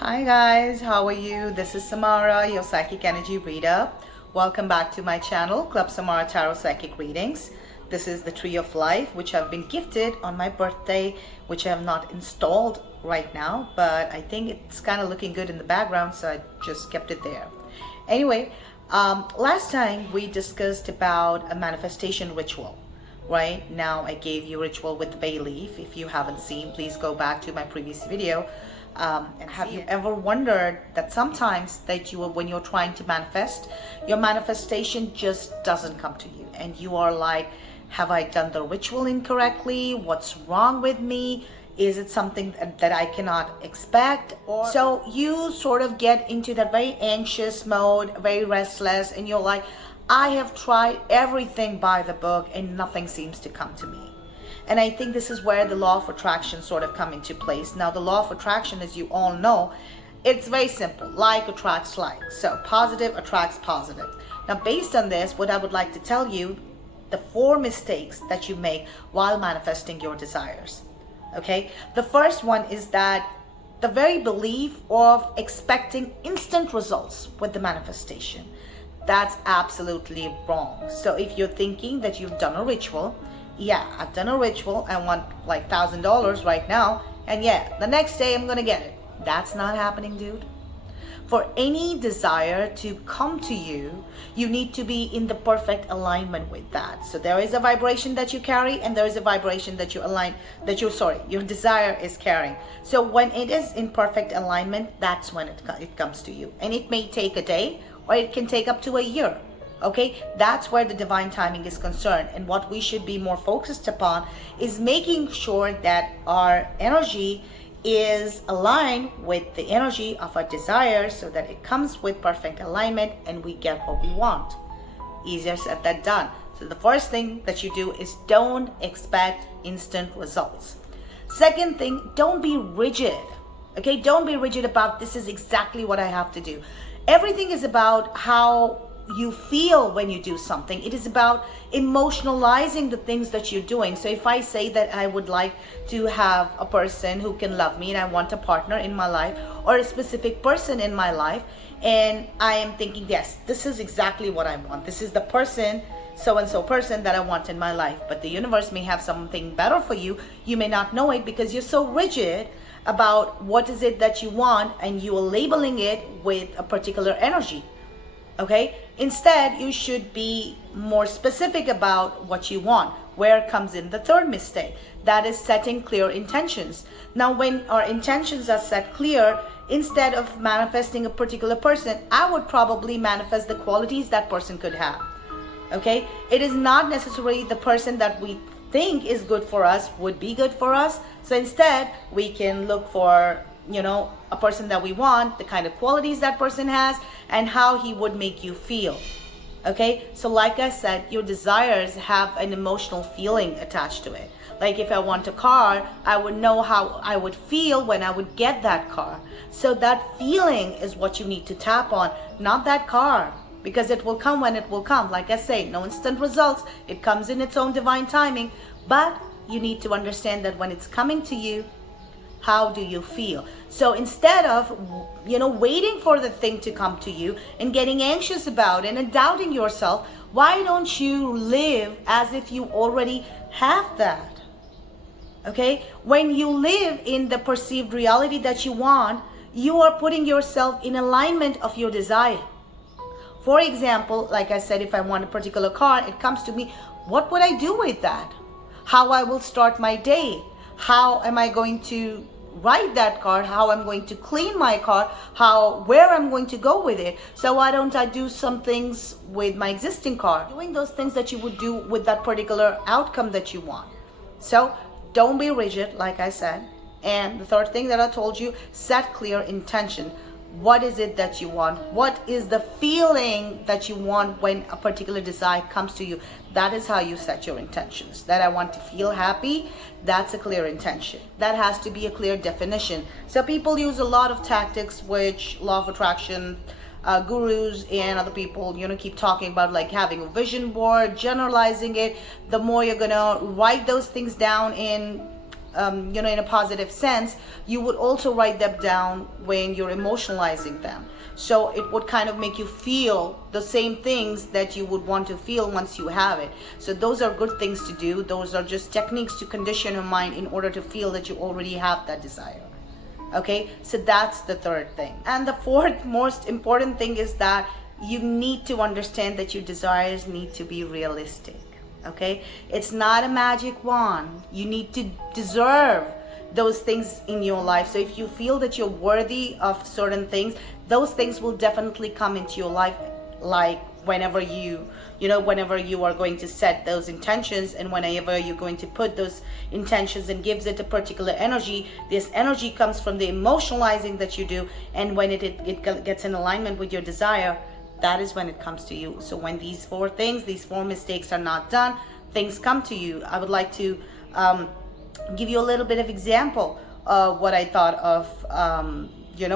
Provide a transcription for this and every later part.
Hi guys, how are you? This is Samara, your psychic energy reader. Welcome back to my channel, Club Samara Tarot Psychic Readings. This is the Tree of Life, which I've been gifted on my birthday, which I have not installed right now, but I think it's kind of looking good in the background, so I just kept it there. Anyway, last time we discussed about a manifestation ritual. Right now I gave you a ritual with the bay leaf. If you haven't seen, please go back to my previous video. And have you ever wondered that sometimes when you're trying to manifest, your manifestation just doesn't come to you, and you are like, have I done the ritual incorrectly? What's wrong with me? Is it something that I cannot expect? Or so you sort of get into that very anxious mode, very restless, and you're like, I have tried everything by the book and nothing seems to come to me. And I think this is where the law of attraction sort of come into place. Now, the law of attraction, as you all know, it's very simple. Like attracts like. So positive attracts positive. Now, based on this, what I would like to tell you, the 4 mistakes that you make while manifesting your desires. Okay? The first one is that the very belief of expecting instant results with the manifestation. That's absolutely wrong. So if you're thinking that you've done a ritual, yeah, I've done a ritual, I want like $1,000 right now, and yeah, the next day I'm gonna get it. That's not happening, dude. For any desire to come to you, you need to be in the perfect alignment with that. So there is a vibration that you carry, and there is a vibration that your desire is carrying. So when it is in perfect alignment, that's when it comes to you. And it may take a day, or it can take up to a year. Okay, that's where the divine timing is concerned. And what we should be more focused upon is making sure that our energy is aligned with the energy of our desires, so that it comes with perfect alignment and we get what we want. Easier said than done. So the first thing that you do is don't expect instant results. Second thing, don't be rigid. Okay, don't be rigid about this is exactly what I have to do. Everything is about how you feel when you do something. It is about emotionalizing the things that you're doing. So if I say that I would like to have a person who can love me and I want a partner in my life, or a specific person in my life, and I am thinking, yes, this is exactly what I want. This is the person, so-and-so person that I want in my life. But the universe may have something better for you. You may not know it because you're so rigid about what is it that you want, and you are labeling it with a particular energy. Okay, instead you should be more specific about what you want. Where comes in the third mistake, that is setting clear intentions. Now, when our intentions are set clear, instead of manifesting a particular person, I would probably manifest the qualities that person could have. Okay, it is not necessarily the person that we think is good for us would be good for us. So instead we can look for, a person that we want, the kind of qualities that person has, and how he would make you feel. Okay, so like I said, your desires have an emotional feeling attached to it. Like if I want a car, I would know how I would feel when I would get that car. So that feeling is what you need to tap on, not that car, because it will come when it will come. Like I say, no instant results. It comes in its own divine timing, but you need to understand that when it's coming to you, how do you feel? So instead of, waiting for the thing to come to you and getting anxious about it and doubting yourself, why don't you live as if you already have that? Okay? When you live in the perceived reality that you want, you are putting yourself in alignment of your desire. For example, like I said, if I want a particular car, it comes to me, what would I do with that? How I will start my day? How am I going to ride that car? How I'm going to clean my car? Where I'm going to go with it? So why don't I do some things with my existing car? Doing those things that you would do with that particular outcome that you want. So don't be rigid, like I said. And the third thing that I told you, set clear intention. What is it that you want? What is the feeling that you want when a particular desire comes to you? That is how you set your intentions. That I want to feel happy, that's a clear intention. That has to be a clear definition. So people use a lot of tactics, which law of attraction gurus and other people, keep talking about, like having a vision board, generalizing it. The more you're gonna write those things down in in a positive sense, you would also write them down when you're emotionalizing them. So it would kind of make you feel the same things that you would want to feel once you have it. So those are good things to do. Those are just techniques to condition your mind in order to feel that you already have that desire. Okay, so that's the third thing. And the fourth most important thing is that you need to understand that your desires need to be realistic. Okay, it's not a magic wand. You need to deserve those things in your life. So if you feel that you're worthy of certain things, those things will definitely come into your life, like whenever whenever you are going to set those intentions, and whenever you're going to put those intentions and gives it a particular energy. This energy comes from the emotionalizing that you do, and when it gets in alignment with your desire, that is when it comes to you. So when these four mistakes are not done, things come to you. I would like to give you a little bit of example of what I thought of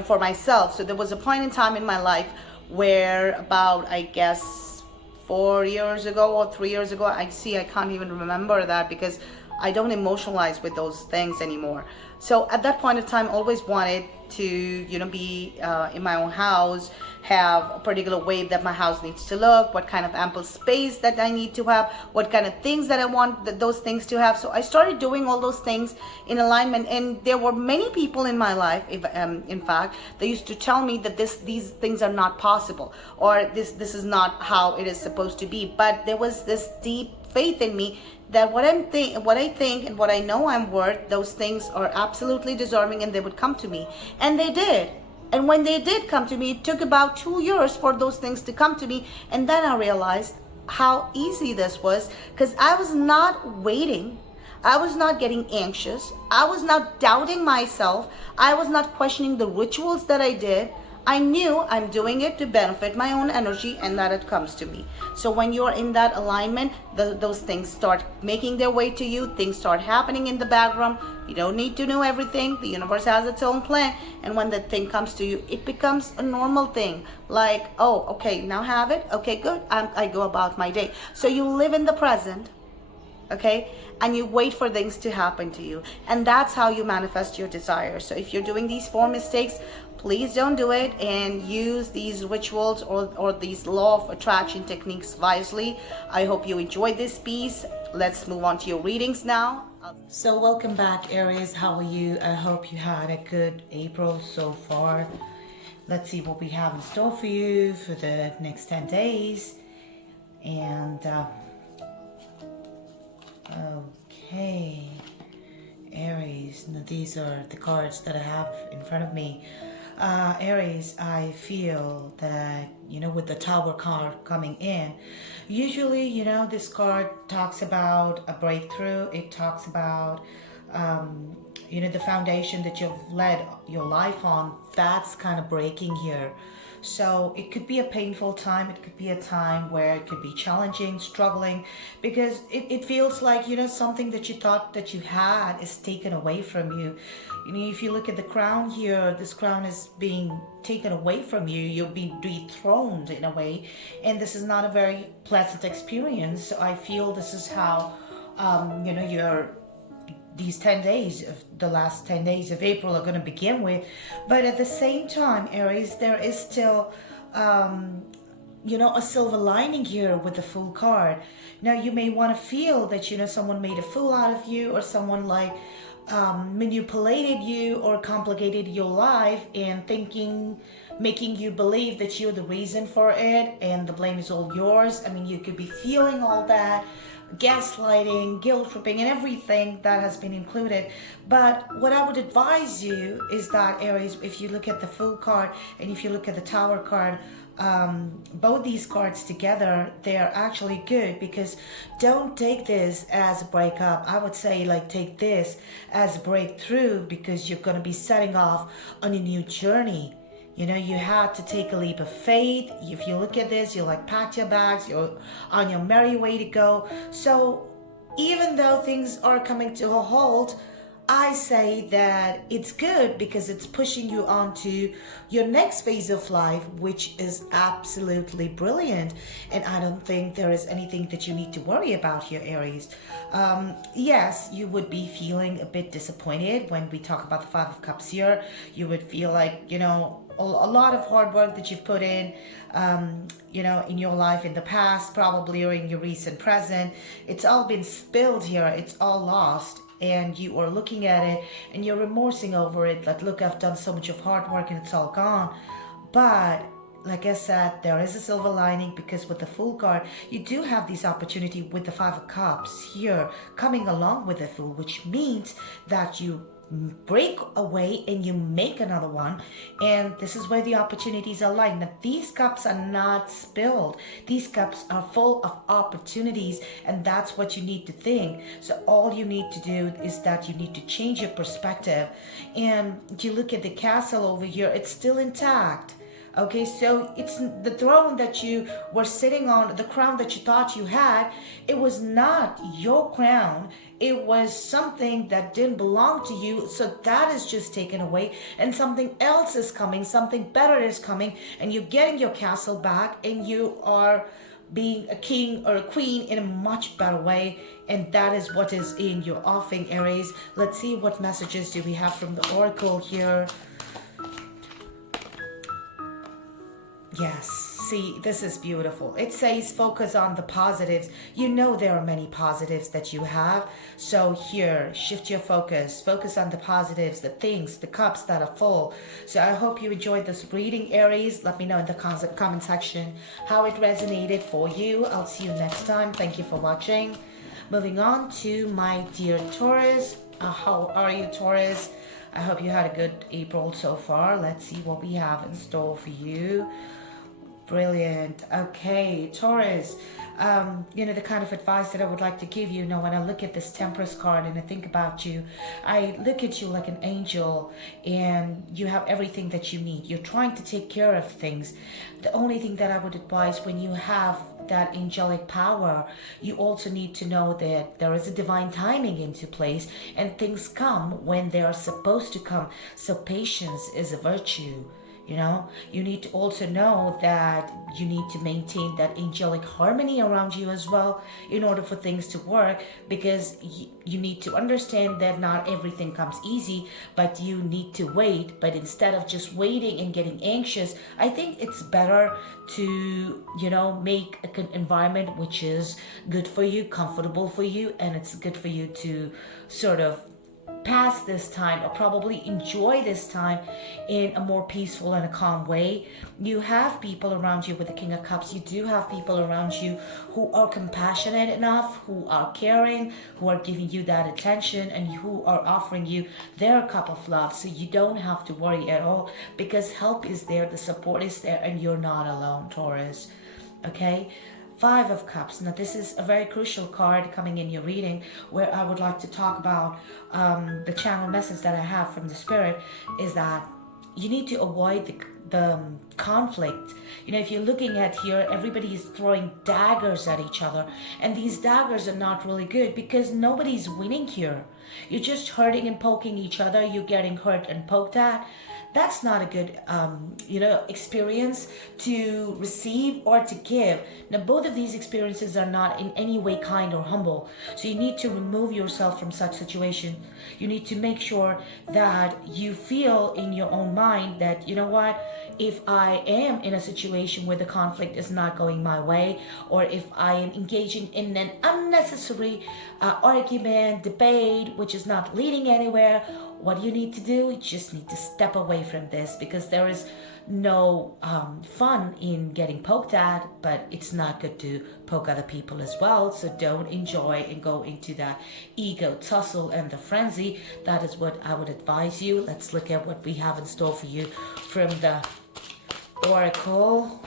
for myself. So there was a point in time in my life where about, I guess, 4 years ago or 3 years ago, I can't even remember that because I don't emotionalize with those things anymore. So at that point of time, I always wanted to be in my own house, have a particular way that my house needs to look, what kind of ample space that I need to have, what kind of things that I want those things to have. So I started doing all those things in alignment, and there were many people in my life, in fact, they used to tell me that these things are not possible, or this is not how it is supposed to be. But there was this deep faith in me that what I think and what I know I'm worth, those things are absolutely deserving, and they would come to me. And they did. And when they did come to me, it took about 2 years for those things to come to me. And then I realized how easy this was, because I was not waiting. I was not getting anxious. I was not doubting myself. I was not questioning the rituals that I did. I knew I'm doing it to benefit my own energy, and that it comes to me. So when you're in that alignment, those things start making their way to you. Things start happening in the background. You don't need to know everything. The universe has its own plan. And when the thing comes to you, it becomes a normal thing. Like, oh, okay, now have it. Okay, good. I go about my day. So you live in the present. Okay, and you wait for things to happen to you, and that's how you manifest your desires. So if you're doing these 4 mistakes, please don't do it, and use these rituals or these law of attraction techniques wisely. I hope you enjoyed this piece. Let's move on to your readings now. So welcome back, Aries. How are you? I hope you had a good April so far. Let's see what we have in store for you for the next 10 days. And okay, Aries, now these are the cards that I have in front of me. Aries, I feel that, with the Tower card coming in, usually, this card talks about a breakthrough. It talks about, the foundation that you've led your life on, that's kind of breaking here. So it could be a painful time. It could be a time where it could be challenging, struggling, because it feels like, something that you thought that you had is taken away from you. If you look at the crown here, this crown is being taken away from you. You're being dethroned in a way, and this is not a very pleasant experience. So I feel this is how, these 10 days, the last 10 days of April are going to begin with. But at the same time, Aries, there is still, a silver lining here with the Fool card. Now, you may want to feel that, someone made a fool out of you, or someone manipulated you or complicated your life and making you believe that you're the reason for it and the blame is all yours. I mean, you could be feeling all that, gaslighting, guilt tripping, and everything that has been included. But what I would advise you is that, Aries, if you look at the Fool card and if you look at the Tower card, both these cards together, they're actually good, because don't take this as a breakup. I would say, take this as a breakthrough, because you're going to be setting off on a new journey. You had to take a leap of faith. If you look at this, you packed your bags, you're on your merry way to go. So even though things are coming to a halt, I say that it's good because it's pushing you on to your next phase of life, which is absolutely brilliant. And I don't think there is anything that you need to worry about here, Aries. Yes, you would be feeling a bit disappointed when we talk about the Five of Cups here. You would feel like, a lot of hard work that you've put in, in your life in the past, probably, or in your recent present. It's all been spilled here. It's all lost. And you are looking at it and you're remorsing over it. Like, look, I've done so much of hard work and it's all gone. But like I said, there is a silver lining, because with the Fool card, you do have this opportunity with the Five of Cups here coming along with the Fool, which means that you break away and you make another one. And this is where the opportunities are lying. Now, these cups are not spilled. These cups are full of opportunities, and that's what you need to think. So all you need to do is that you need to change your perspective. And you look at the castle over here, it's still intact. Okay, so it's the throne that you were sitting on, the crown that you thought you had. It was not your crown. It was something that didn't belong to you. So that is just taken away, and something else is coming. Something better is coming, and you're getting your castle back, and you are being a king or a queen in a much better way. And that is what is in your offing, Aries. Let's see what messages do we have from the oracle here. Yes, see, this is beautiful. It says focus on the positives. You know there are many positives that you have. So here, shift your focus. Focus on the positives, the things, the cups that are full. So I hope you enjoyed this reading, Aries. Let me know in the comment section how it resonated for you. I'll see you next time. Thank you for watching. Moving on to my dear Taurus. How are you, Taurus? I hope you had a good April so far. Let's see what we have in store for you. Brilliant. Okay, Taurus, the kind of advice that I would like to give you, when I look at this Temperance card and I think about you, I look at you like an angel, and you have everything that you need. You're trying to take care of things. The only thing that I would advise, when you have that angelic power, you also need to know that there is a divine timing into place, and things come when they are supposed to come. So patience is a virtue. You need to also know that you need to maintain that angelic harmony around you as well in order for things to work, because you need to understand that not everything comes easy, but you need to wait. But instead of just waiting and getting anxious, I think it's better to, make an environment which is good for you, comfortable for you, and it's good for you to sort of pass this time, or probably enjoy this time in a more peaceful and a calm way. You have people around you with the King of Cups. You do have people around you who are compassionate enough, who are caring, who are giving you that attention, and who are offering you their cup of love. So you don't have to worry at all, because help is there, the support is there, and you're not alone, Taurus. Okay? Five of Cups. Now, this is a very crucial card coming in your reading, where I would like to talk about the channel message that I have from the Spirit is that you need to avoid the conflict. If you're looking at here, everybody is throwing daggers at each other, and these daggers are not really good, because nobody's winning here. You're just hurting and poking each other. You're getting hurt and poked at. That's not a good, experience to receive or to give. Now, both of these experiences are not in any way kind or humble. So you need to remove yourself from such situation. You need to make sure that you feel in your own mind that, if I am in a situation where the conflict is not going my way, or if I am engaging in an unnecessary argument, debate, which is not leading anywhere, what do you need to do? You just need to step away from this, because there is no fun in getting poked at, but it's not good to poke other people as well. So don't enjoy and go into that ego tussle and the frenzy. That is what I would advise you. Let's look at what we have in store for you from the oracle.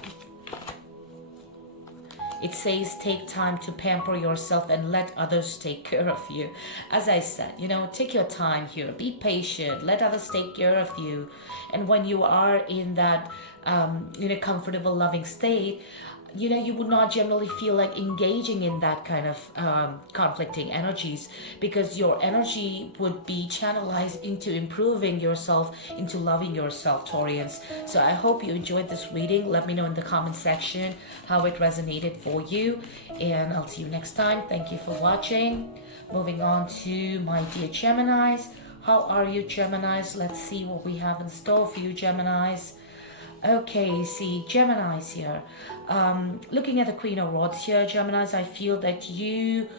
It says, take time to pamper yourself and let others take care of you. As I said, take your time here. Be patient. Let others take care of you. And when you are in that, comfortable, loving state, you would not generally feel like engaging in that kind of conflicting energies, because your energy would be channelized into improving yourself, into loving yourself, Taurians. So I hope you enjoyed this reading. Let me know in the comment section how it resonated for you, and I'll see you next time. Thank you for watching. Moving on to my dear Geminis. How are you, Geminis? Let's see what we have in store for you, Geminis. Okay, see, Geminis here. Looking at the Queen of Rods here, Geminis, I feel that you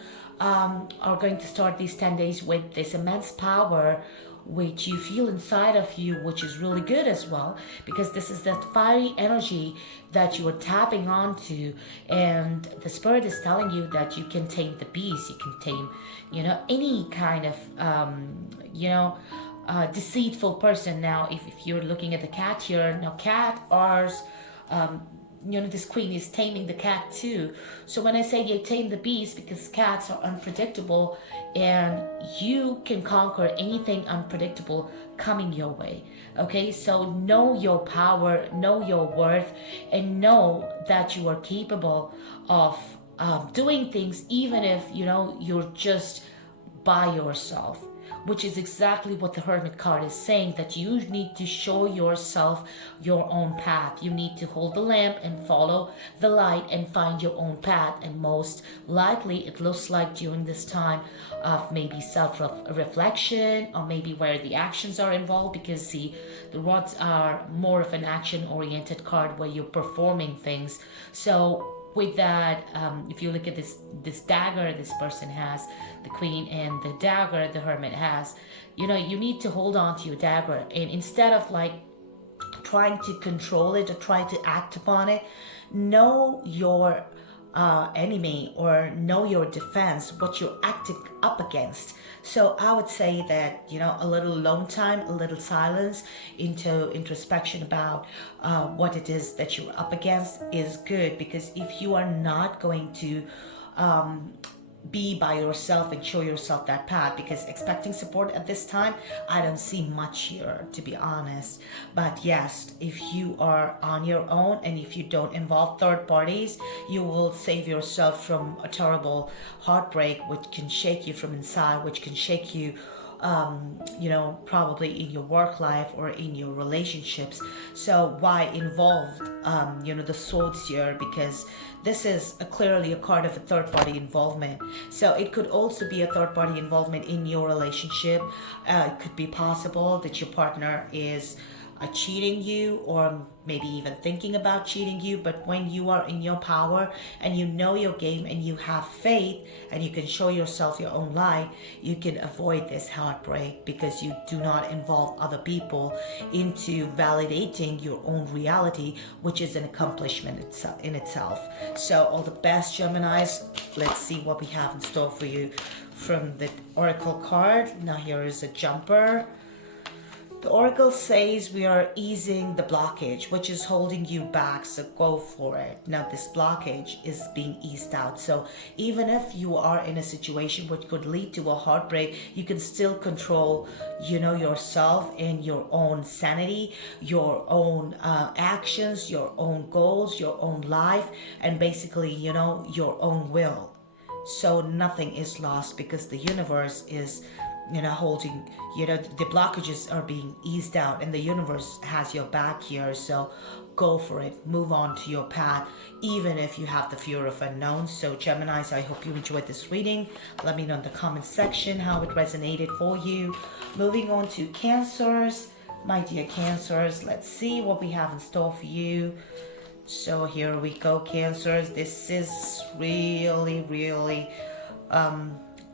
are going to start these 10 days with this immense power which you feel inside of you, which is really good as well, because this is that fiery energy that you are tapping onto, and the spirit is telling you that you can tame the beast, you can tame, any kind of, deceitful person. Now, if you're looking at the cat here, now cat are, this queen is taming the cat too. So when I say you tame the beast, because cats are unpredictable, and you can conquer anything unpredictable coming your way. Okay, so know your power, know your worth, and know that you are capable of doing things, even if you're just by yourself, which is exactly what the Hermit card is saying, that you need to show yourself your own path. You need to hold the lamp and follow the light and find your own path. And most likely it looks like during this time of maybe self-reflection, or maybe where the actions are involved, because see, the rods are more of an action-oriented card where you're performing things. So with that, if you look at this dagger this person has, the queen, and the dagger the hermit has, you need to hold on to your dagger, and instead of like trying to control it or trying to act upon it, know your enemy, or know your defense, what you're acting up against. So I would say that, a little alone time, a little silence, into introspection about what it is that you're up against is good, because if you are not going to be by yourself and show yourself that path, because expecting support at this time, I don't see much here, to be honest. But yes, if you are on your own and if you don't involve third parties, you will save yourself from a terrible heartbreak which can shake you from inside, which can shake you probably in your work life or in your relationships. So why involved, the swords here? Because this is clearly a card of a third party involvement. So it could also be a third party involvement in your relationship. It could be possible that your partner is cheating you, or maybe even thinking about cheating you. But when you are in your power and you know your game and you have faith and you can show yourself your own light, you can avoid this heartbreak, because you do not involve other people into validating your own reality, which is an accomplishment in itself. So all the best, Geminis. Let's see what we have in store for you from the oracle card. Now here is a jumper. The oracle says we are easing the blockage, which is holding you back, so go for it. Now this blockage is being eased out. So even if you are in a situation which could lead to a heartbreak, you can still control, yourself and your own sanity, your own actions, your own goals, your own life, and basically, your own will. So nothing is lost, because the universe is holding, the blockages are being eased out, and the universe has your back here. So go for it, move on to your path, even if you have the fear of unknown. So Geminis, I hope you enjoyed this reading. Let me know in the comment section how it resonated for you. Moving on to Cancers, my dear Cancers, let's see what we have in store for you. So here we go, Cancers. This is really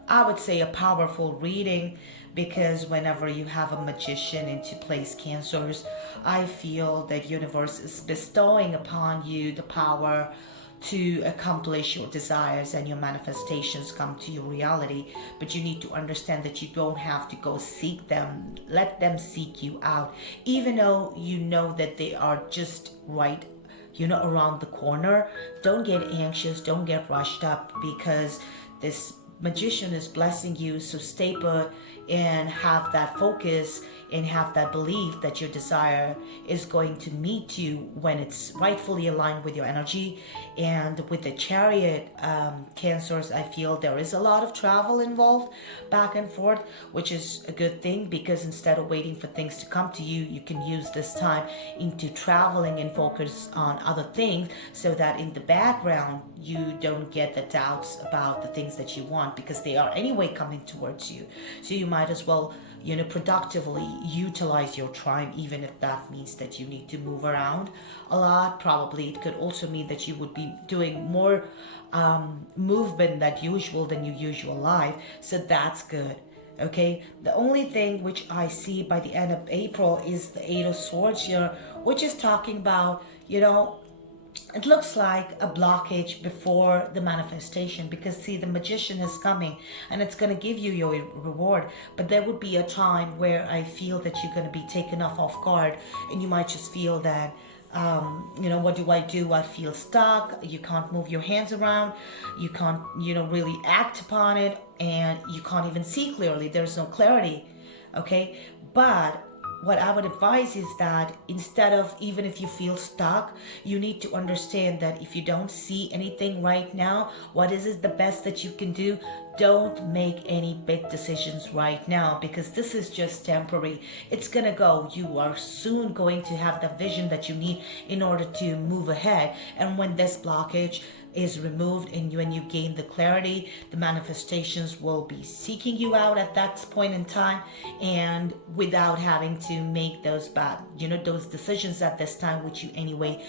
I would say a powerful reading, because whenever you have a magician into place, Cancers, I feel that universe is bestowing upon you the power to accomplish your desires, and your manifestations come to your reality. But you need to understand that you don't have to go seek them. Let them seek you out, even though you know that they are just right around the corner. Don't get anxious, don't get rushed up, because this magician is blessing you. So stay put and have that focus and have that belief that your desire is going to meet you when it's rightfully aligned with your energy. And with the Chariot, Cancers, I feel there is a lot of travel involved back and forth, which is a good thing, because instead of waiting for things to come to you, you can use this time into traveling and focus on other things, so that in the background you don't get the doubts about the things that you want, because they are anyway coming towards you. So you might as well, productively utilize your time, even if that means that you need to move around a lot. Probably it could also mean that you would be doing more movement than your usual life. So that's good. Okay, the only thing which I see by the end of April is the Eight of Swords here, which is talking about, it looks like a blockage before the manifestation, because see, the Magician is coming and it's going to give you your reward, but there would be a time where I feel that you're going to be taken off guard, and you might just feel that what do I do? I feel stuck. You can't move your hands around. You can't, really act upon it, and you can't even see clearly. There's no clarity. Okay, but what I would advise is that instead of, even if you feel stuck, you need to understand that if you don't see anything right now, what is the best that you can do? Don't make any big decisions right now, because this is just temporary. It's gonna go. You are soon going to have the vision that you need in order to move ahead. And when this blockage is removed and when you gain the clarity, the manifestations will be seeking you out at that point in time, and without having to make those those decisions at this time, which you anyway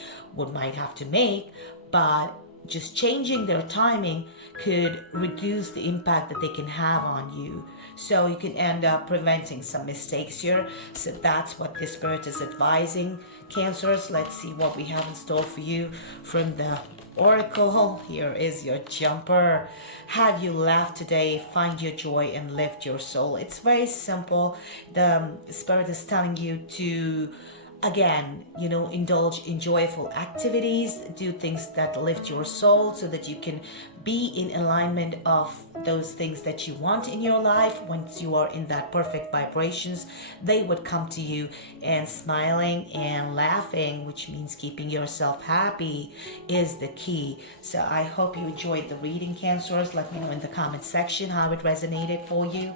might have to make. But just changing their timing could reduce the impact that they can have on you. So you can end up preventing some mistakes here. So that's what the Spirit is advising, Cancers. Let's see what we have in store for you from the Oracle. Here is your jumper. Have you laughed today? Find your joy and lift your soul. It's very simple. The Spirit is telling you to, again, indulge in joyful activities, do things that lift your soul, so that you can be in alignment of those things that you want in your life. Once you are in that perfect vibrations, they would come to you, and smiling and laughing, which means keeping yourself happy, is the key. So I hope you enjoyed the reading, Cancers. Let me know in the comment section how it resonated for you.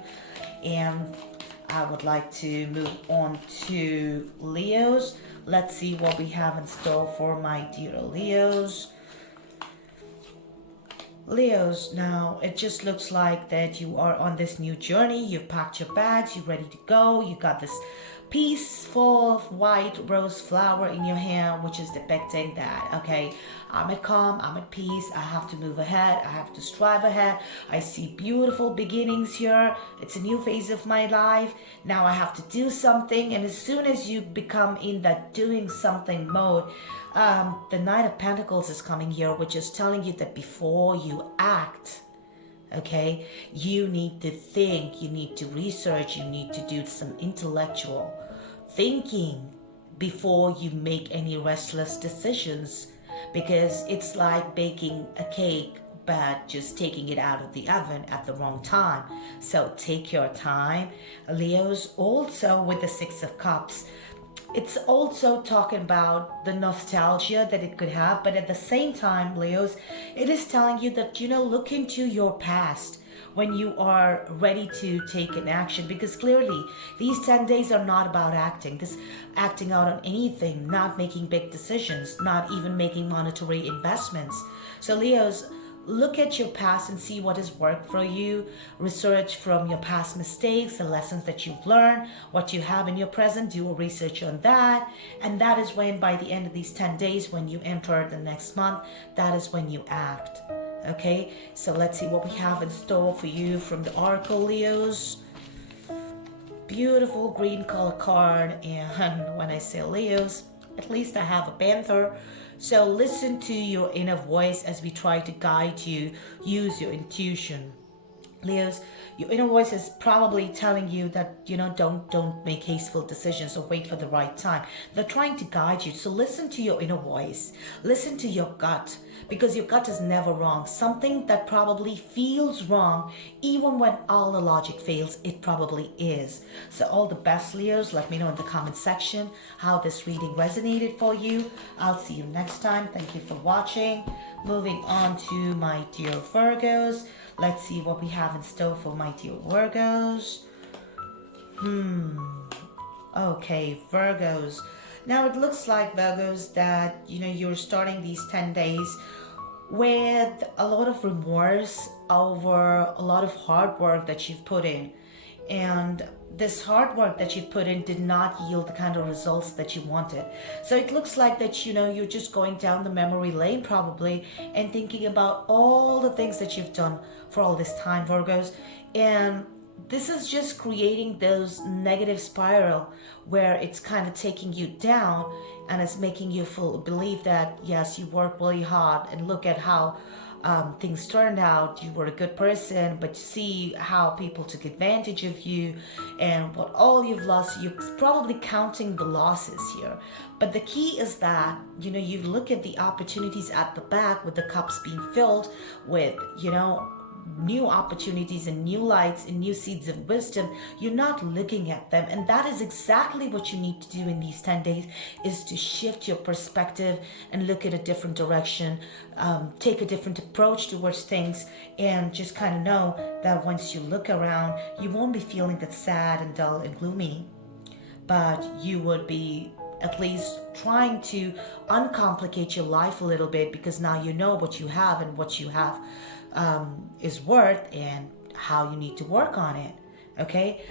And I would like to move on to Leos. Let's see what we have in store for my dear Leos. Leos, now it just looks like that you are on this new journey. You've packed your bags, you're ready to go. You got this peaceful white rose flower in your hand, which is depicting that, okay, I'm at calm, I'm at peace, I have to move ahead, I have to strive ahead. I see beautiful beginnings here. It's a new phase of my life. Now I have to do something. And as soon as you become in that doing something mode, the Knight of Pentacles is coming here, which is telling you that before you act, okay, you need to think, you need to research, you need to do some intellectual thinking before you make any restless decisions, because it's like baking a cake but just taking it out of the oven at the wrong time. So take your time, Leos. Also with the Six of Cups, it's also talking about the nostalgia that it could have, but at the same time, Leos, it is telling you that, look into your past when you are ready to take an action, because clearly these 10 days are not about acting out on anything, not making big decisions, not even making monetary investments. So Leos, look at your past and see what has worked for you. Research from your past mistakes, the lessons that you've learned, what you have in your present, do a research on that. And that is when, by the end of these 10 days, when you enter the next month, that is when you act. Okay, so let's see what we have in store for you from the Oracle, Leos. Beautiful green color card. And when I say Leos, at least I have a panther. So listen to your inner voice as we try to guide you. Use your intuition. Leos, your inner voice is probably telling you that, don't make hasteful decisions or wait for the right time. They're trying to guide you. So listen to your inner voice. Listen to your gut, because your gut is never wrong. Something that probably feels wrong, even when all the logic fails, it probably is. So all the best, Leos. Let me know in the comment section how this reading resonated for you. I'll see you next time. Thank you for watching. Moving on to my dear Virgos. Let's see what we have in store for my dear Virgos. Okay, Virgos. Now it looks like, Virgos, that you're starting these 10 days with a lot of remorse over a lot of hard work that you've put in. And this hard work that you've put in did not yield the kind of results that you wanted. So it looks like that, you're just going down the memory lane probably and thinking about all the things that you've done for all this time, Virgos. And this is just creating those negative spiral where it's kind of taking you down, and it's making you believe that, yes, you work really hard and look at how things turned out. You were a good person, but see how people took advantage of you and what all you've lost. You're probably counting the losses here. But the key is that, you look at the opportunities at the back with the cups being filled with, new opportunities and new lights and new seeds of wisdom. You're not looking at them, and that is exactly what you need to do in these 10 days, is to shift your perspective and look at a different direction, take a different approach towards things, and just kind of know that once you look around, you won't be feeling that sad and dull and gloomy, but you would be at least trying to uncomplicate your life a little bit, because now you know what you have and what you have is worth and how you need to work on it. Okay,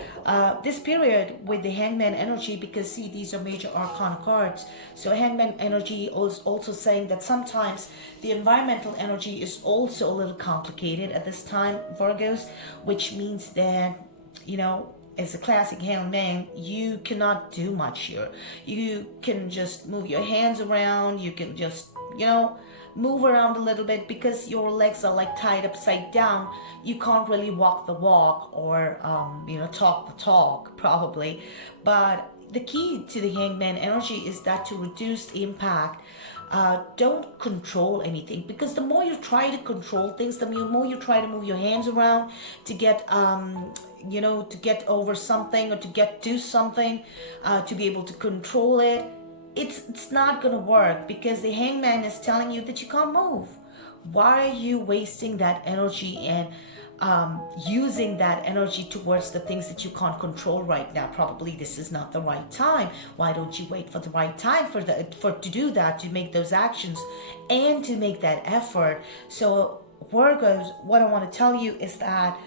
this period with the Hangman energy, because see, these are major arcana cards. So Hangman energy is also saying that sometimes the environmental energy is also a little complicated at this time, Virgos, which means that, as a classic Hangman, you cannot do much here. You can just move your hands around. You can just, move around a little bit, because your legs are like tied upside down. You can't really walk the walk or, talk the talk, probably. But the key to the Hangman energy is that to reduce the impact, don't control anything, because the more you try to control things, the more you try to move your hands around to get to get over something or to do something, to be able to control it, it's not gonna work, because the Hangman is telling you that you can't move. Why are you wasting that energy and using that energy towards the things that you can't control right now? Probably this is not the right time. Why don't you wait for the right time to do that, to make those actions and to make that effort? So Virgos, what I want to tell you is that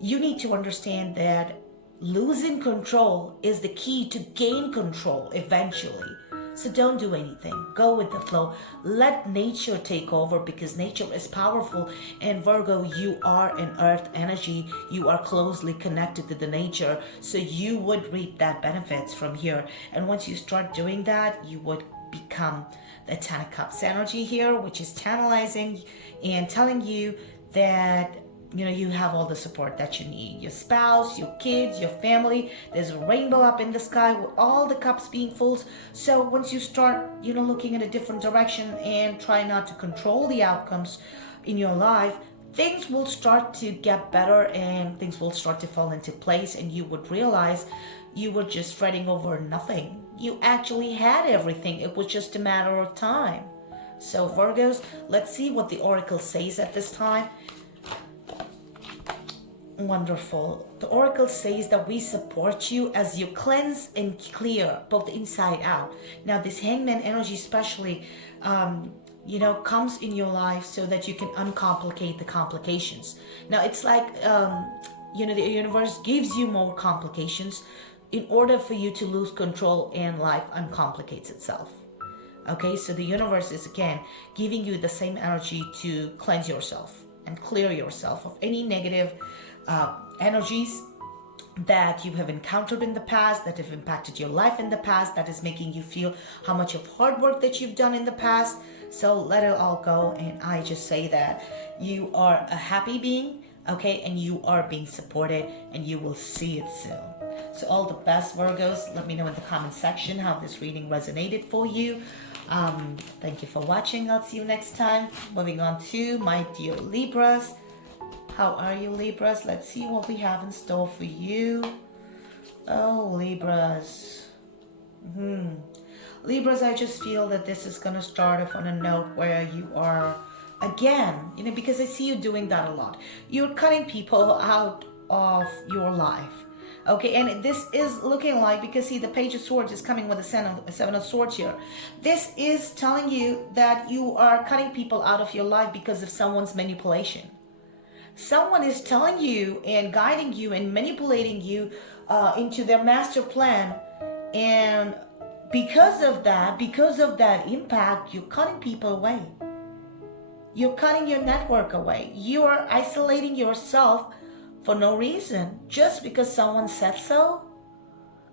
you need to understand that losing control is the key to gain control eventually. So don't do anything. Go with the flow. Let nature take over, because nature is powerful. And Virgo, you are an earth energy. You are closely connected to the nature. So you would reap that benefits from here. And once you start doing that, you would become the Ten of Cups energy here, which is channelizing and telling you that you have all the support that you need. Your spouse, your kids, your family. There's a rainbow up in the sky with all the cups being full. So once you start, looking in a different direction and try not to control the outcomes in your life, things will start to get better and things will start to fall into place, and you would realize you were just fretting over nothing. You actually had everything. It was just a matter of time. So Virgos, let's see what the Oracle says at this time. Wonderful. The Oracle says that we support you as you cleanse and clear both inside out. Now this Hangman energy especially comes in your life so that you can uncomplicate the complications. Now it's like the universe gives you more complications in order for you to lose control, and life uncomplicates itself. Okay, so the universe is again giving you the same energy to cleanse yourself and clear yourself of any negative energies that you have encountered in the past, that have impacted your life in the past, that is making you feel how much of hard work that you've done in the past. So let it all go, and I just say that you are a happy being, okay? And you are being supported, and you will see it soon. So all the best, Virgos. Let me know in the comment section how this reading resonated for you. Thank you for watching. I'll see you next time. Moving on to my dear Libras. How are you, Libras? Let's see what we have in store for you. Oh, Libras. Libras, I just feel that this is going to start off on a note where you are, again, because I see you doing that a lot. You're cutting people out of your life. Okay, and this is looking like, because see, the Page of Swords is coming with a Seven of Swords here. This is telling you that you are cutting people out of your life because of someone's manipulation. Someone is telling you and guiding you and manipulating you into their master plan. And because of that impact, you're cutting people away. You're cutting your network away. You are isolating yourself for no reason, just because someone said so.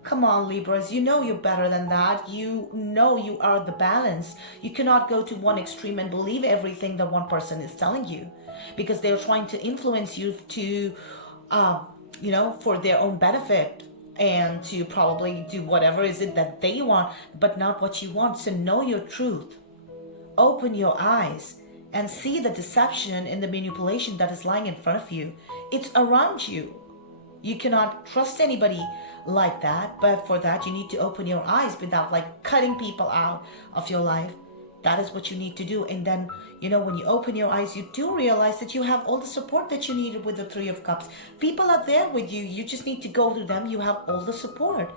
Come on, Libras, you know you're better than that. You know you are the balance. You cannot go to one extreme and believe everything that one person is telling you, because they're trying to influence you to, for their own benefit, and to probably do whatever is it that they want, but not what you want. So know your truth. Open your eyes and see the deception and the manipulation that is lying in front of you. It's around you. You cannot trust anybody like that, but for that you need to open your eyes without cutting people out of your life. That is what you need to do. And then, when you open your eyes, you do realize that you have all the support that you needed with the Three of Cups. People are there with you. You just need to go to them. You have all the support.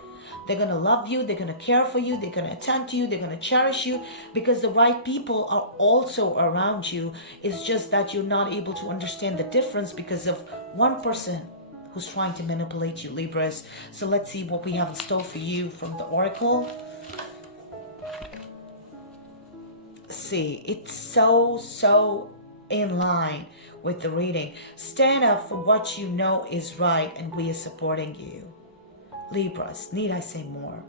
They're going to love you. They're going to care for you. They're going to attend to you. They're going to cherish you, because the right people are also around you. It's just that you're not able to understand the difference because of one person who's trying to manipulate you, Libras. So let's see what we have in store for you from the Oracle. See, it's so in line with the reading. Stand up for what you know is right, and we are supporting you. Libras, need I say more?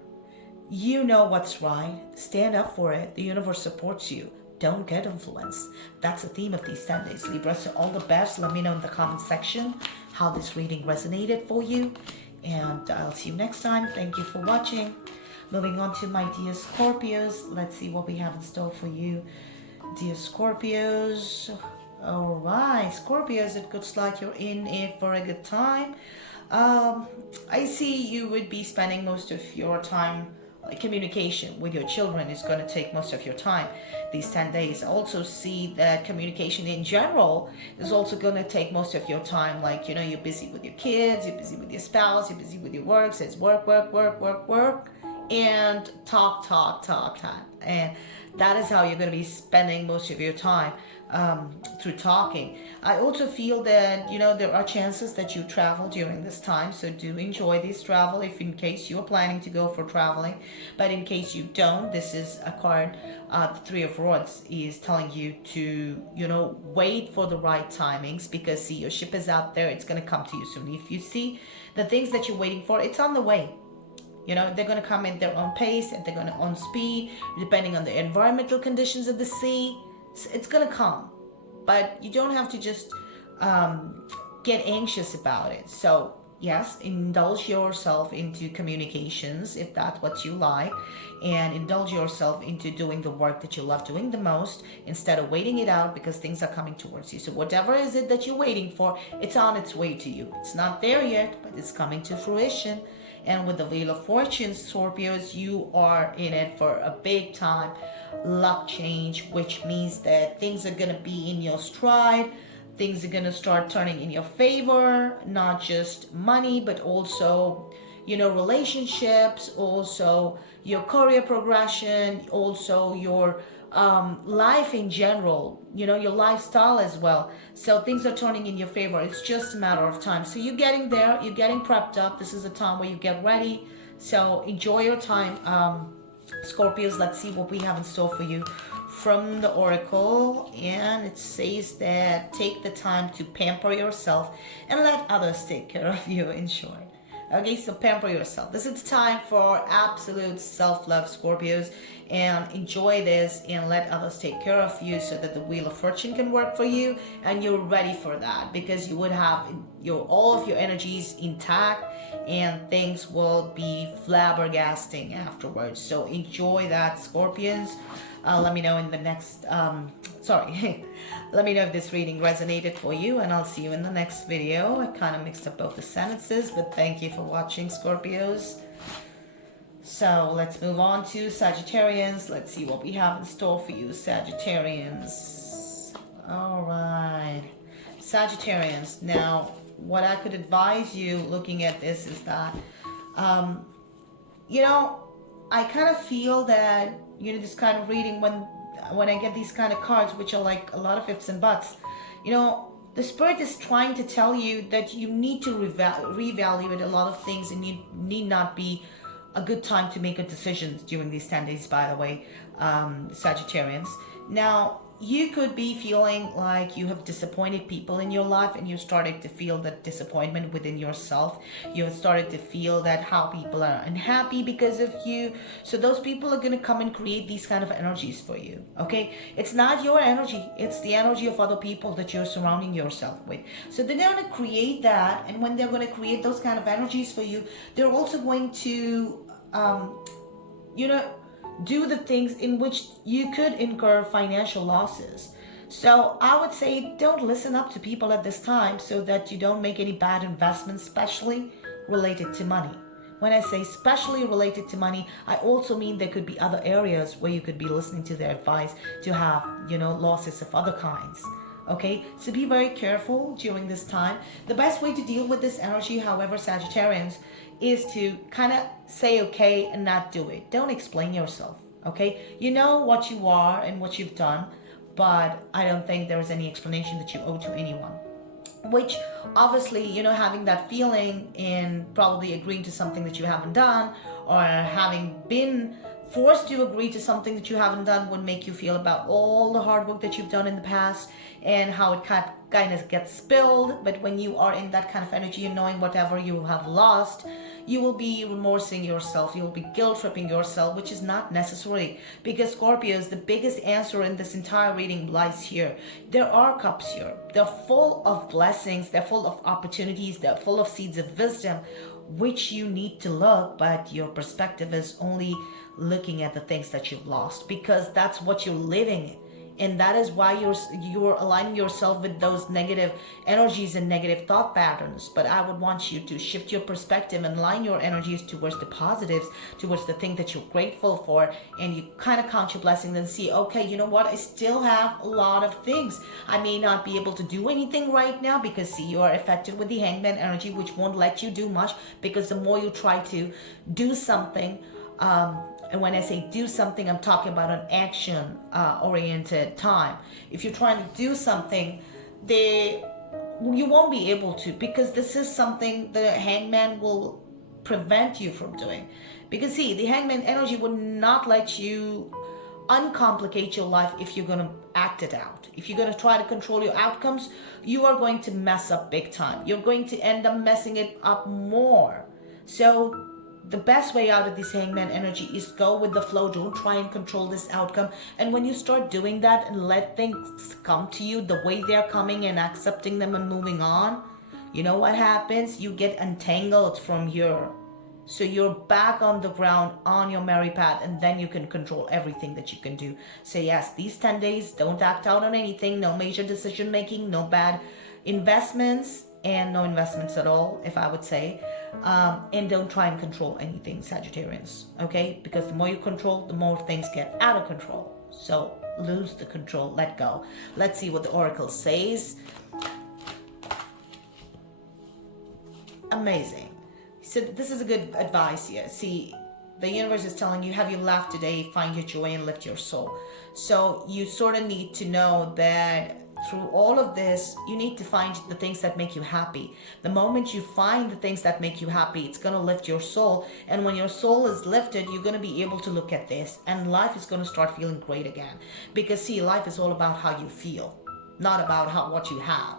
You know what's right. Stand up for it. The universe supports you. Don't get influenced. That's the theme of these 10 days, Libra. So all the best. Let me know in the comment section how this reading resonated for you. And I'll see you next time. Thank you for watching. Moving on to my dear Scorpios. Let's see what we have in store for you, dear Scorpios. All right, Scorpios, it looks like you're in it for a good time. I see you would be spending most of your time, communication with your children is going to take most of your time these 10 days. I also see that communication in general is also going to take most of your time. You're busy with your kids, you're busy with your spouse, you're busy with your work. So it's work, and talk. And that is how you're going to be spending most of your time, through talking. I also feel that, there are chances that you travel during this time. So do enjoy this travel if in case you're planning to go for traveling. But in case you don't, this is a card, the Three of Rods is telling you to, wait for the right timings, because see, your ship is out there. It's going to come to you soon. If you see the things that you're waiting for, it's on the way. They're going to come in their own pace, and they're going to on speed, depending on the environmental conditions of the sea. It's going to come, but you don't have to just get anxious about it. So yes, indulge yourself into communications if that's what you like, and indulge yourself into doing the work that you love doing the most, instead of waiting it out, because things are coming towards you. So whatever is it that you're waiting for, it's on its way to you. It's not there yet, but it's coming to fruition. And with the Wheel of Fortune, Scorpios, you are in it for a big time luck change, which means that things are going to be in your stride. Things are going to start turning in your favor, not just money, but also, relationships, also your career progression, also your life in general, your lifestyle as well. So things are turning in your favor. It's just a matter of time. So you're getting there, you're getting prepped up. This is a time where you get ready. So enjoy your time, Scorpios. Let's see what we have in store for you from the Oracle. And it says that take the time to pamper yourself and let others take care of you. In short. Okay, so pamper yourself. This is time for absolute self-love, Scorpios, and enjoy this and let others take care of you so that the wheel of fortune can work for you and you're ready for that, because you would have all of your energies intact and things will be flabbergasting afterwards. So enjoy that, Scorpions. Let me know in the next let me know if this reading resonated for you, and I'll see you in the next video. I kind of mixed up both the sentences, but thank you for watching, Scorpios. So let's move on to Sagittarians. Let's see what we have in store for you, Sagittarians. All right, Sagittarians. Now, what I could advise you looking at this is that, I kind of feel that, this kind of reading, when I get these kind of cards, which are like a lot of ifs and buts, the spirit is trying to tell you that you need to reevaluate a lot of things, and you need not be a good time to make a decision during these 10 days, by the way, Sagittarians. Now, you could be feeling like you have disappointed people in your life, and you're starting to feel that disappointment within yourself. You've started to feel that how people are unhappy because of you. So those people are going to come and create these kind of energies for you. Okay, it's not your energy, it's the energy of other people that you're surrounding yourself with. So they're going to create that, and when they're going to create those kind of energies for you, they're also going to do the things in which you could incur financial losses. So I would say don't listen up to people at this time, so that you don't make any bad investments, especially related to money. When I say especially related to money, I also mean there could be other areas where you could be listening to their advice to have, losses of other kinds. Okay, so be very careful during this time. The best way to deal with this energy, however, Sagittarians, is to kind of say okay and not do it. Don't explain yourself, okay? You know what you are and what you've done, but I don't think there is any explanation that you owe to anyone. Which, obviously, having that feeling and probably agreeing to something that you haven't done, or having been forced to agree to something that you haven't done, would make you feel about all the hard work that you've done in the past and how it kind of gets spilled. But when you are in that kind of energy and knowing whatever you have lost, you will be remorsing yourself, you will be guilt tripping yourself, which is not necessary, because Scorpios, the biggest answer in this entire reading lies here. There are cups here. They're full of blessings, they're full of opportunities, they're full of seeds of wisdom, which you need to look, but your perspective is only looking at the things that you've lost, because that's what you're living in. And that is why you're aligning yourself with those negative energies and negative thought patterns. But I would want you to shift your perspective and align your energies towards the positives, towards the thing that you're grateful for, and you kind of count your blessings and see, okay, you know what, I still have a lot of things. I may not be able to do anything right now, because see, you are affected with the Hangman energy, which won't let you do much, because the more you try to do something, and when I say do something, I'm talking about an action oriented time. If you're trying to do something, you won't be able to, because this is something the Hangman will prevent you from doing. Because see, the Hangman energy would not let you uncomplicate your life if you're going to act it out. If you're going to try to control your outcomes, you are going to mess up big time. You're going to end up messing it up more. So the best way out of this Hangman energy is go with the flow. Don't try and control this outcome. And when you start doing that and let things come to you the way they're coming and accepting them and moving on, you know what happens? You get untangled from here. So you're back on the ground on your merry path, and then you can control everything that you can do. So yes, these 10 days, don't act out on anything. No major decision making, no bad investments, and no investments at all, if I would say. And don't try and control anything, Sagittarians, okay? Because the more you control, the more things get out of control. So lose the control, let go. Let's see what the Oracle says. Amazing. So this is a good advice here. See, the universe is telling you, have you laughed today, find your joy and lift your soul. So you sort of need to know that through all of this, you need to find the things that make you happy. The moment you find the things that make you happy, it's going to lift your soul. And when your soul is lifted, you're going to be able to look at this, and life is going to start feeling great again. Because see, life is all about how you feel, not about what you have.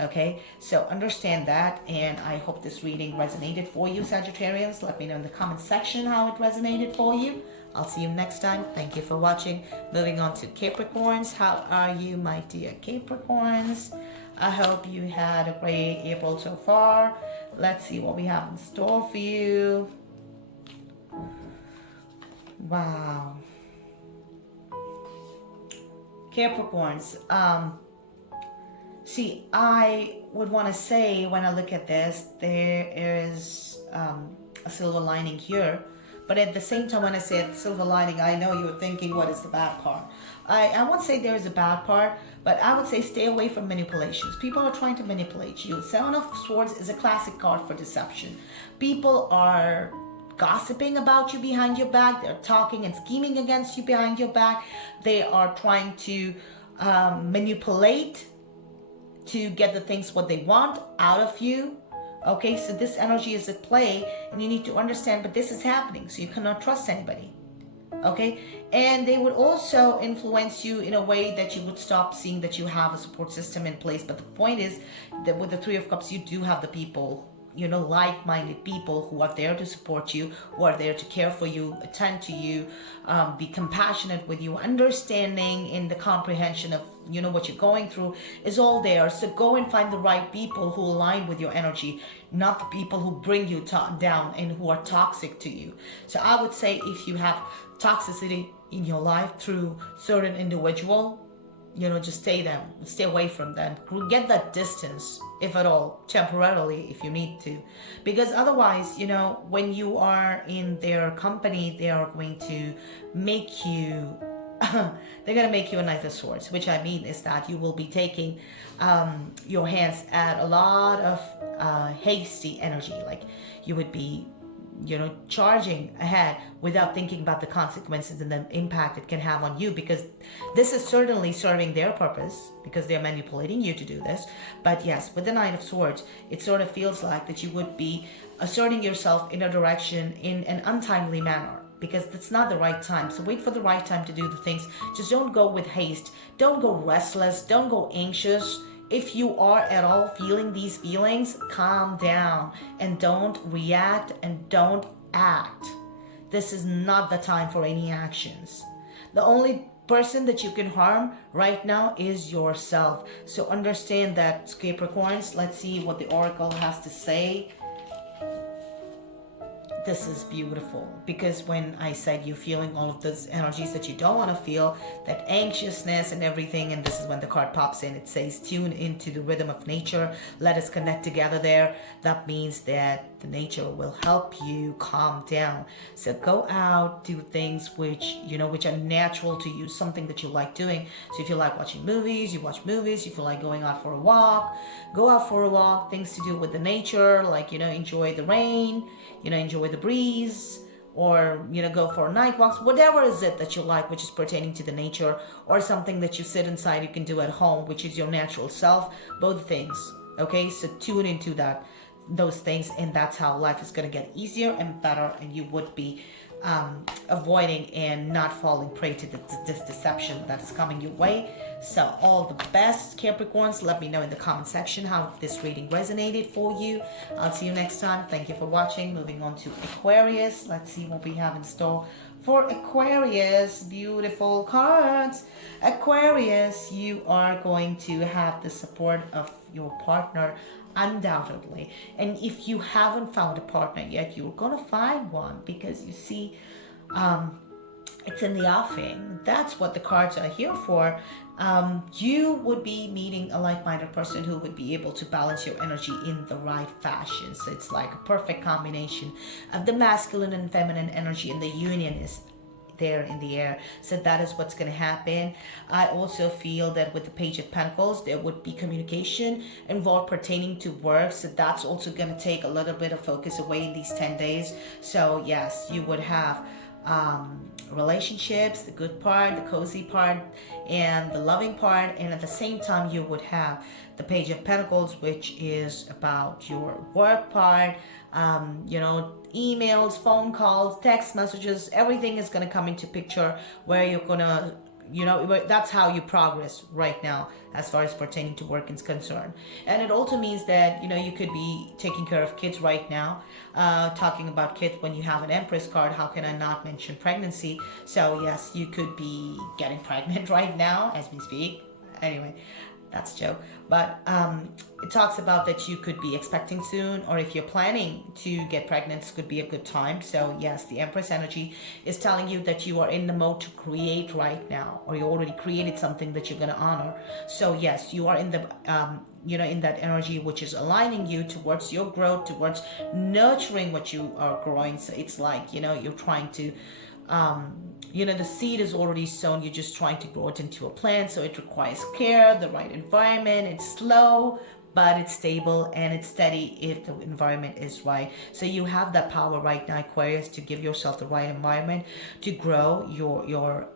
Okay, so understand that, and I hope this reading resonated for you, Sagittarians. Let me know in the comment section how it resonated for you. I'll see you next time. Thank you for watching. Moving on to Capricorns. How are you, my dear Capricorns? I hope you had a great April so far. Let's see what we have in store for you. Wow. Capricorns. See, I would want to say when I look at this, there is a silver lining here. But at the same time, when I say silver lining, I know you're thinking, what is the bad part? I won't say there is a bad part, but I would say stay away from manipulations. People are trying to manipulate you. Seven of Swords is a classic card for deception. People are gossiping about you behind your back. They're talking and scheming against you behind your back. They are trying to manipulate to get the things what they want out of you. Okay, so this energy is at play, and you need to understand, but this is happening, so you cannot trust anybody. Okay, and they would also influence you in a way that you would stop seeing that you have a support system in place. But the point is that with the Three of Cups, you do have the people, like-minded people who are there to support you, who are there to care for you, attend to you, be compassionate with you, understanding in the comprehension of what you're going through is all there. So go and find the right people who align with your energy, not the people who bring you down and who are toxic to you. So I would say if you have toxicity in your life through certain individual, just stay away from them. Get that distance, if at all, temporarily, if you need to. Because otherwise, when you are in their company, they are going to make you, they're going to make you a Knight of Swords, which I mean is that you will be taking your hands at a lot of hasty energy. Like you would be charging ahead without thinking about the consequences and the impact it can have on you, because this is certainly serving their purpose because they're manipulating you to do this. But yes, with the Knight of Swords, it sort of feels like that you would be asserting yourself in a direction in an untimely manner, because it's not the right time. So wait for the right time to do the things. Just don't go with haste. Don't go restless. Don't go anxious. If you are at all feeling these feelings, calm down and don't react and don't act. This is not the time for any actions. The only person that you can harm right now is yourself. So understand that, Capricorns. Let's see what the Oracle has to say. This is beautiful, because when I said you're feeling all of those energies that you don't want to feel, that anxiousness and everything, and this is when the card pops in, it says tune into the rhythm of nature, let us connect together there. That means that the nature will help you calm down. So go out, do things which are natural to you, something that you like doing. So if you like watching movies, you watch movies. If you like going out for a walk, go out for a walk. Things to do with the nature, like enjoy the rain, enjoy the breeze, or go for night walks. Whatever is it that you like, which is pertaining to the nature, or something that you sit inside you can do at home, which is your natural self. Both things. Okay, so tune into those things, and that's how life is going to get easier and better, and you would be avoiding and not falling prey to this deception that's coming your way. So all the best, Capricorns. Let me know in the comment section how this reading resonated for you. I'll see you next time. Thank you for watching. Moving on to Aquarius. Let's see what we have in store for Aquarius. Beautiful cards. Aquarius, you are going to have the support of your partner, undoubtedly. And if you haven't found a partner yet, you're gonna find one, because you see it's in the offing. That's what the cards are here for. You would be meeting a like-minded person who would be able to balance your energy in the right fashion. So it's like a perfect combination of the masculine and feminine energy, and the union is there in the air. So that is what's going to happen. I also feel that with the Page of Pentacles, there would be communication involved pertaining to work. So that's also going to take a little bit of focus away in these 10 days. So yes, you would have relationships, the good part, the cozy part, and the loving part. And at the same time, you would have the Page of Pentacles, which is about your work part, emails, phone calls, text messages. Everything is going to come into picture where you're going to that's how you progress right now as far as pertaining to work is concerned. And it also means that you could be taking care of kids right now. Talking about kids, when you have an Empress card, how can I not mention pregnancy? So yes, you could be getting pregnant right now as we speak. Anyway, that's a joke. But it talks about that you could be expecting soon, or if you're planning to get pregnant, this could be a good time. So yes, the Empress energy is telling you that you are in the mode to create right now, or you already created something that you're going to honor. So yes, you are in the in that energy which is aligning you towards your growth, towards nurturing what you are growing. So it's like you're trying to the seed is already sown, you're just trying to grow it into a plant. So it requires care, the right environment. It's slow, but it's stable and it's steady if the environment is right. So you have that power right now, Aquarius, to give yourself the right environment to grow. Your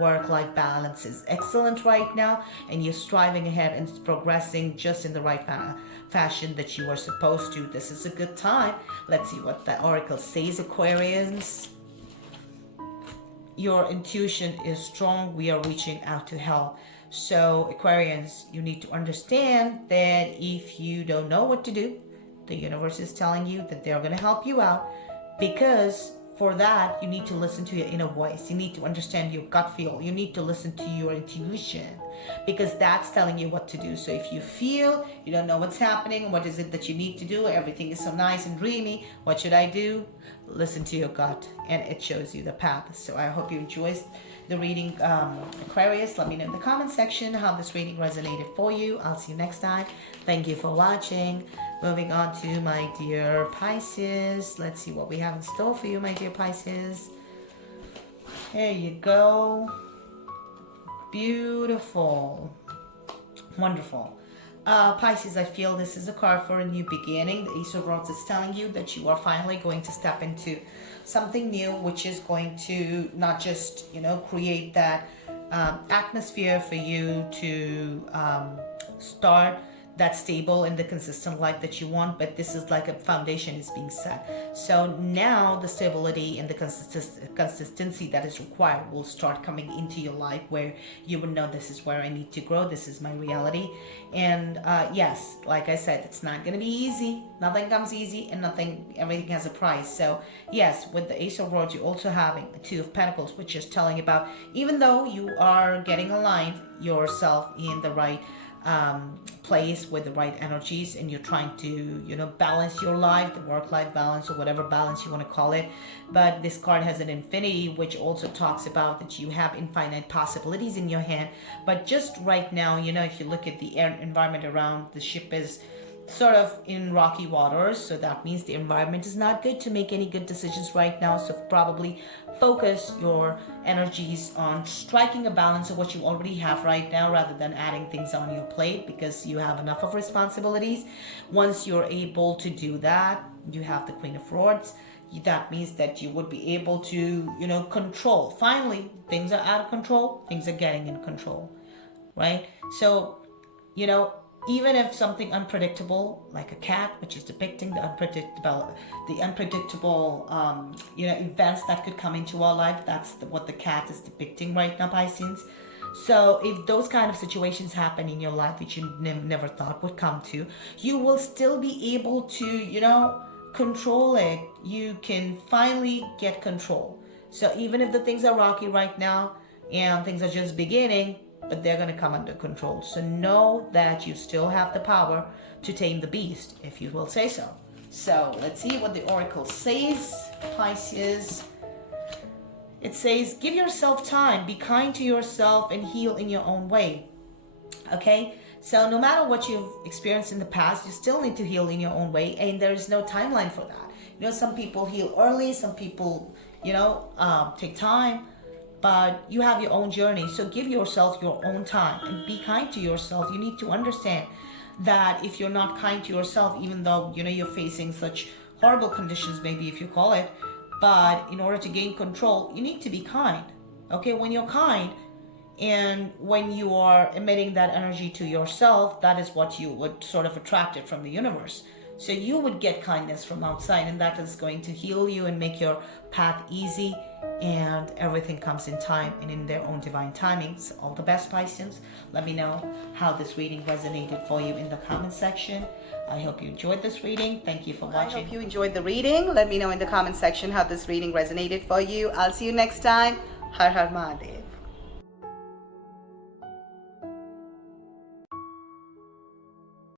work-life balance is excellent right now, and you're striving ahead and progressing just in the right fashion that you are supposed to. This is a good time. Let's see what the oracle says, Aquarians. Your intuition is strong. We are reaching out to help. So Aquarians, you need to understand that if you don't know what to do, the universe is telling you that they're going to help you out, because for that you need to listen to your inner voice. You need to understand your gut feel. You need to listen to your intuition, because that's telling you what to do. So if you feel you don't know what's happening, what is it that you need to do, everything is so nice and dreamy, what should I do? Listen to your gut, and it shows you the path. So I hope you enjoyed the reading, Aquarius. Let me know in the comment section how this reading resonated for you. I'll see you next time. Thank you for watching. Moving on to my dear Pisces. Let's see what we have in store for you, my dear Pisces. There you go. Beautiful. Wonderful. Pisces, I feel this is a card for a new beginning. The Ace of Wands is telling you that you are finally going to step into something new, which is going to not just, create that atmosphere for you to start that stable and the consistent life that you want, but this is like a foundation is being set. So now the stability and the consistency that is required will start coming into your life, where you would know, this is where I need to grow, this is my reality. And yes, like I said, it's not going to be easy. Nothing comes easy, and everything has a price. So yes, with the Ace of Wands, you're also having the Two of Pentacles, which is telling about, even though you are getting aligned yourself in the right place with the right energies, and you're trying to balance your life, the work-life balance, or whatever balance you want to call it. But this card has an infinity, which also talks about that you have infinite possibilities in your hand. But just right now, if you look at the air environment around, the ship is sort of in rocky waters, so that means the environment is not good to make any good decisions right now. So probably focus your energies on striking a balance of what you already have right now, rather than adding things on your plate, because you have enough of responsibilities. Once you're able to do that, you have the Queen of Swords. That means that you would be able to control. Finally, things are out of control, things are getting in control, right? So even if something unpredictable, like a cat, which is depicting the unpredictable events that could come into our life, that's what the cat is depicting right now, Pisces. So if those kind of situations happen in your life, which you never thought would come to, you will still be able to, control it. You can finally get control. So even if the things are rocky right now and things are just beginning, but they're going to come under control. So know that you still have the power to tame the beast, if you will say so. So let's see what the oracle says, Pisces. It says, give yourself time, be kind to yourself, and heal in your own way. Okay? So no matter what you've experienced in the past, you still need to heal in your own way, and there is no timeline for that. Some people heal early, some people, take time. But you have your own journey, so give yourself your own time and be kind to yourself. You need to understand that if you're not kind to yourself, even though you're facing such horrible conditions, maybe if you call it, but in order to gain control, you need to be kind. Okay, when you're kind and when you are emitting that energy to yourself, that is what you would sort of attract it from the universe. So you would get kindness from outside, and that is going to heal you and make your path easy, and everything comes in time and in their own divine timings. All the best, Pisces. Let me know how this reading resonated for you in the comment section. I hope you enjoyed this reading. Thank you for watching. I hope you enjoyed the reading. Let me know in the comment section how this reading resonated for you. I'll see you next time. Har Har Mahadev.